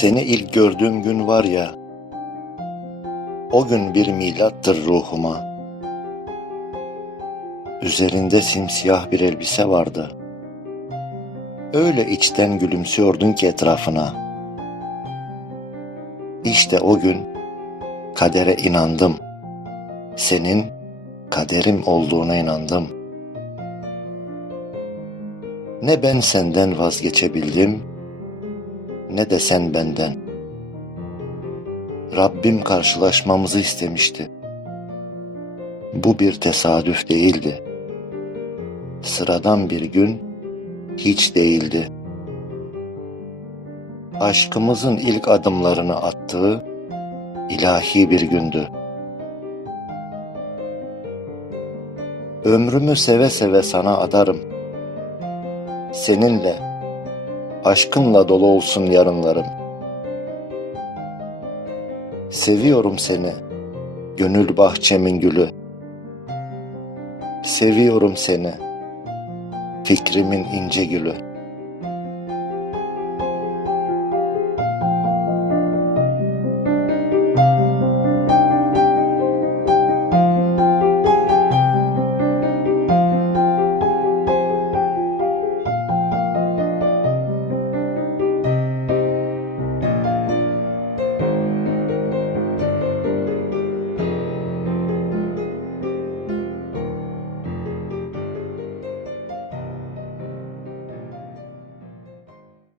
Seni ilk gördüğüm gün var ya, o gün bir milattır ruhuma. Üzerinde simsiyah bir elbise vardı. Öyle içten gülümsüyordun ki etrafına. İşte o gün kadere inandım. Senin kaderim olduğuna inandım. Ne ben senden vazgeçebildim, ne de sen benden. Rabbim karşılaşmamızı istemişti. Bu bir tesadüf değildi. Sıradan bir gün hiç değildi. Aşkımızın ilk adımlarını attığı ilahi bir gündü. Ömrümü seve seve sana adarım. Seninle, aşkınla dolu olsun yarınlarım. Seviyorum seni, gönül bahçemin gülü. Seviyorum seni, fikrimin ince gülü.